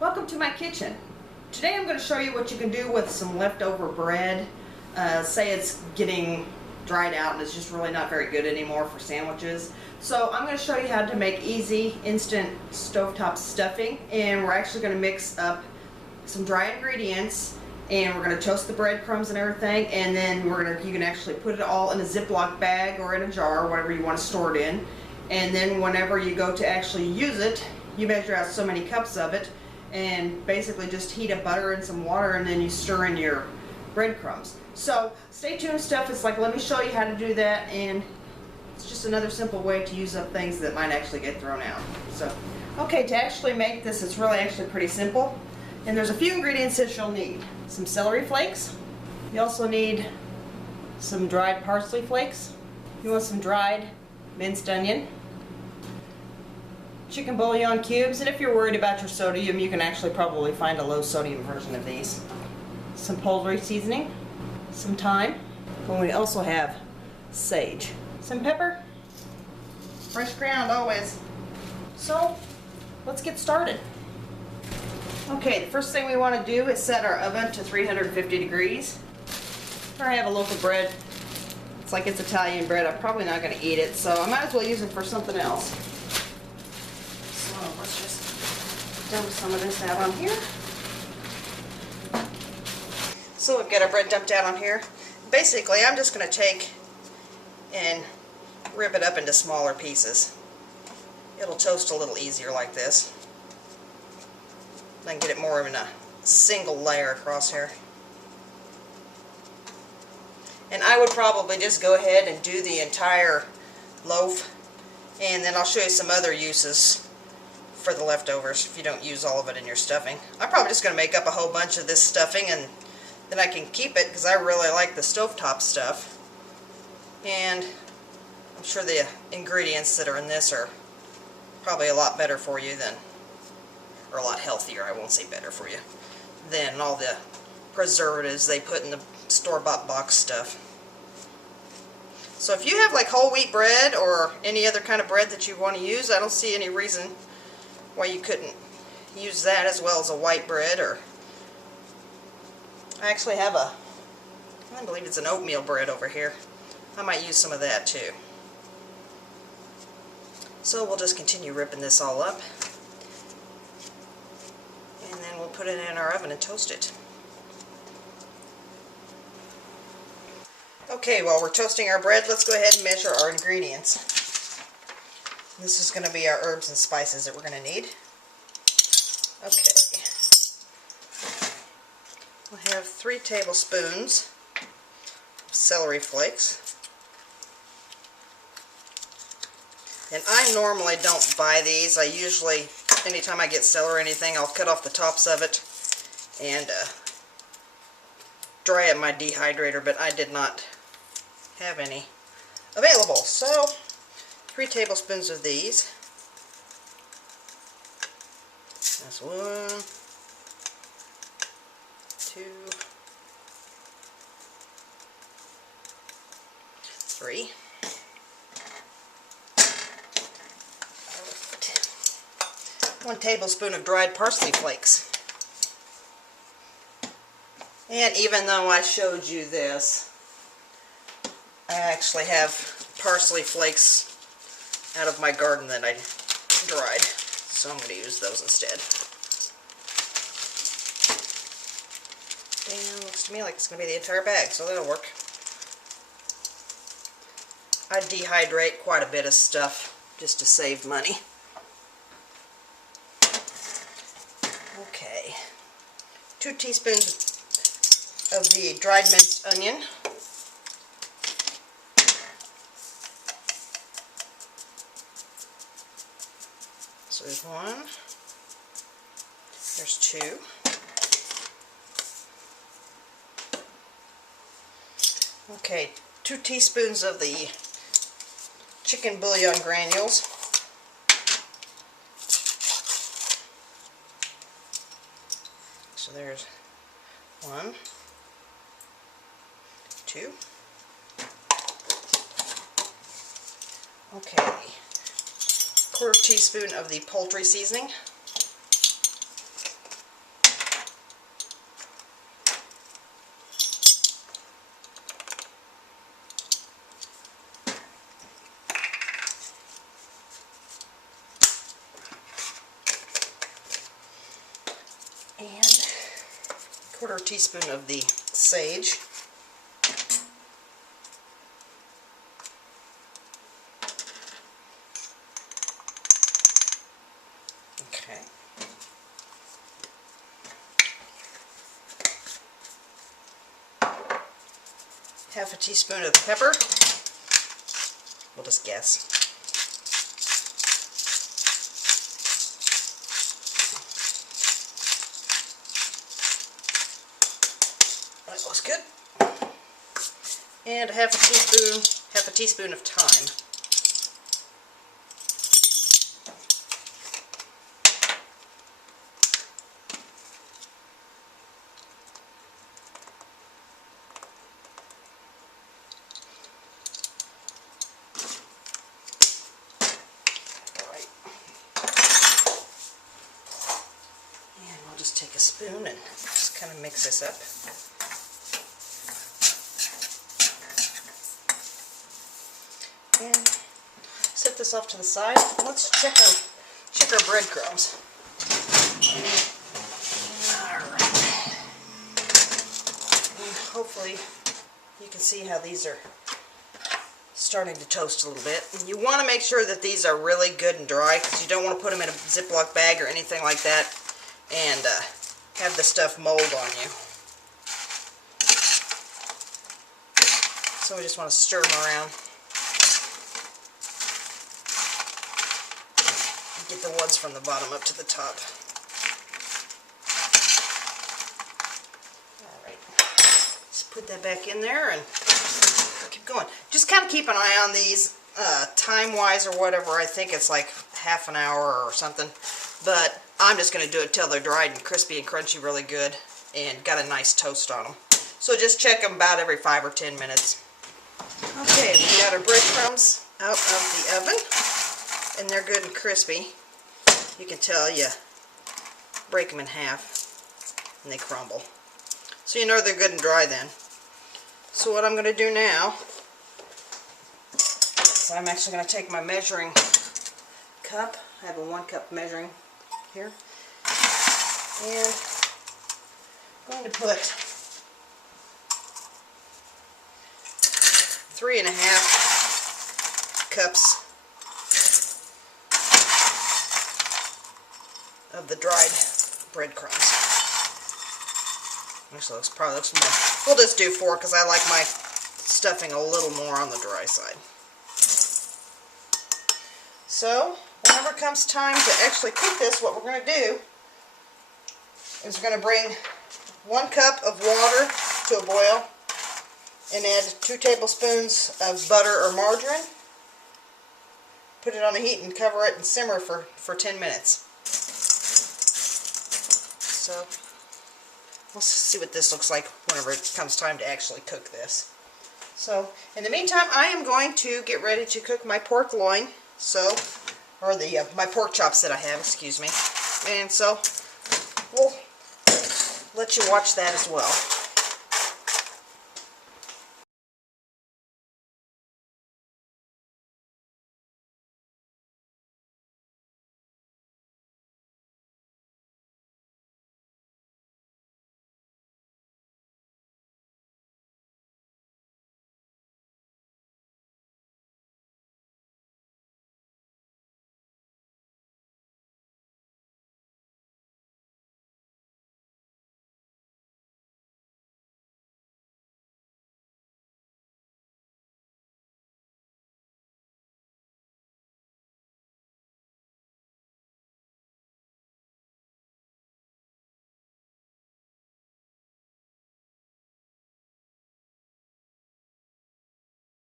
Welcome to my kitchen. Today I'm going to show you what you can do with some leftover bread. Say it's getting dried out and it's just really not very good anymore for sandwiches. So I'm going to show you how to make easy, instant stovetop stuffing, and we're actually going to mix up some dry ingredients, and we're going to toast the breadcrumbs and everything, and then you can actually put it all in a Ziploc bag or in a jar, whatever you want to store it in, and then whenever you go to actually use it, you measure out so many cups of it, and basically just heat up butter and some water, and then you stir in your breadcrumbs. So stay tuned, stuff. It's like, let me show you how to do that, and it's just another simple way to use up things that might actually get thrown out. So, okay, to actually make this, it's really actually pretty simple. And there's a few ingredients that you'll need. Some celery flakes. You also need some dried parsley flakes. You want some dried minced onion. Chicken bouillon cubes, and if you're worried about your sodium, you can actually probably find a low sodium version of these. Some poultry seasoning, some thyme, and we also have sage. Some pepper, fresh ground always. So, let's get started. Okay, the first thing we want to do is set our oven to 350 degrees. I have a loaf of bread. It's like it's Italian bread. I'm probably not going to eat it, so I might as well use it for something else. Let's just dump some of this out on here. So we've got our bread dumped out on here. Basically, I'm just going to take and rip it up into smaller pieces. It'll toast a little easier like this. I can get it more in a single layer across here. And I would probably just go ahead and do the entire loaf, and then I'll show you some other uses for the leftovers if you don't use all of it in your stuffing. I'm probably just going to make up a whole bunch of this stuffing, and then I can keep it because I really like the stovetop stuff. And I'm sure the ingredients that are in this are probably a lot better for you than, or a lot healthier, I won't say better for you, than all the preservatives they put in the store-bought box stuff. So if you have like whole wheat bread or any other kind of bread that you want to use, I don't see any reason why you couldn't use that as well as a white bread. Or I actually have I believe it's an oatmeal bread over here. I might use some of that too. So we'll just continue ripping this all up, and then we'll put it in our oven and toast it. Okay, while we're toasting our bread, let's go ahead and measure our ingredients. This is going to be our herbs and spices that we're going to need. Okay. I have 3 tablespoons of celery flakes. And I normally don't buy these. I usually, anytime I get celery or anything, I'll cut off the tops of it and dry it in my dehydrator, but I did not have any available. So 3 tablespoons of these. That's 1, 2, 3. 1 tablespoon of dried parsley flakes. And even though I showed you this, I actually have parsley flakes out of my garden that I dried, so I'm going to use those instead. And looks to me like it's going to be the entire bag, so that'll work. I dehydrate quite a bit of stuff just to save money. Okay, 2 teaspoons of the dried minced onion. So there's 1, there's 2, okay, 2 teaspoons of the chicken bouillon granules, so there's 1, 2, okay, 1/4 teaspoon of the poultry seasoning. 1/4 teaspoon of the sage. Okay. 1/2 teaspoon of pepper. We'll just guess. That looks good. And 1/2 teaspoon of thyme. Just take a spoon and just kind of mix this up. And set this off to the side. Let's check our breadcrumbs. Alright. And hopefully you can see how these are starting to toast a little bit. And you want to make sure that these are really good and dry, because you don't want to put them in a Ziploc bag or anything like that and have the stuff mold on you. So we just want to stir them around. And get the ones from the bottom up to the top. Alright. Let's put that back in there and keep going. Just kind of keep an eye on these time-wise or whatever. I think it's like half an hour or something. But I'm just going to do it till they're dried and crispy and crunchy really good and got a nice toast on them. So just check them about every 5 or 10 minutes. Okay, we got our breadcrumbs out of the oven and they're good and crispy. You can tell you break them in half and they crumble. So you know they're good and dry then. So what I'm going to do now is I'm actually going to take my measuring cup. I have a 1 cup measuring here. And I'm going to put 3½ cups of the dried breadcrumbs. Actually, probably looks more. We'll just do 4 because I like my stuffing a little more on the dry side. So, whenever it comes time to actually cook this, what we're going to do is we're going to bring 1 cup of water to a boil and add 2 tablespoons of butter or margarine. Put it on the heat and cover it and simmer for 10 minutes. So, we'll see what this looks like whenever it comes time to actually cook this. So, in the meantime, I am going to get ready to cook my pork loin. So, or the my pork chops that I have, excuse me. And so, we'll let you watch that as well.